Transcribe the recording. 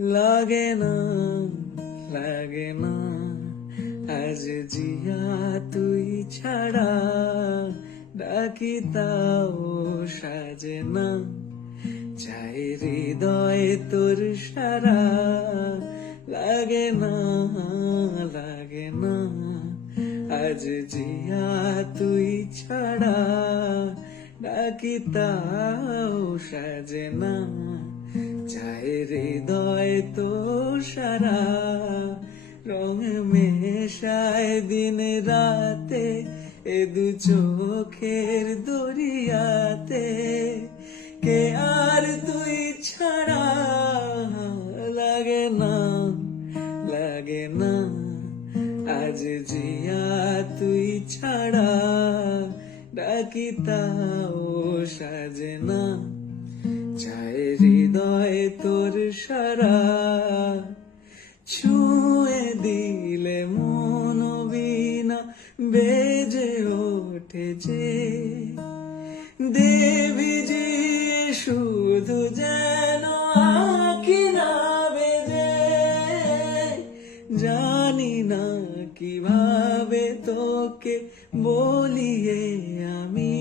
লাগে না, লাগে না আজ জিয়া তুই ছাড়া, ডাকি তাও সাজে না, চাই হৃদয় তোর সারা। লাগে না, লাগে না আজ জিয়া তুই ছাড়া, ডাকি তাও সাজে না, চাই হৃদয় তো সারা। রং মেশায় দিন রাতে এ দু চোখের দরিয়াতে, কে আর তুই ছাড়া। লাগে না, লাগে না আজ জিয়া তুই ছাড়া, ডাকি তাও সাজে না, চায় হৃদয় তোর সারা। ছুঁয়ে দিলে মন বীণা বেজে ওঠে যে, দেবী যে শুধু যেন আঁকি না বেজে। জানি না কিভাবে তোকে বলিয়ে আমি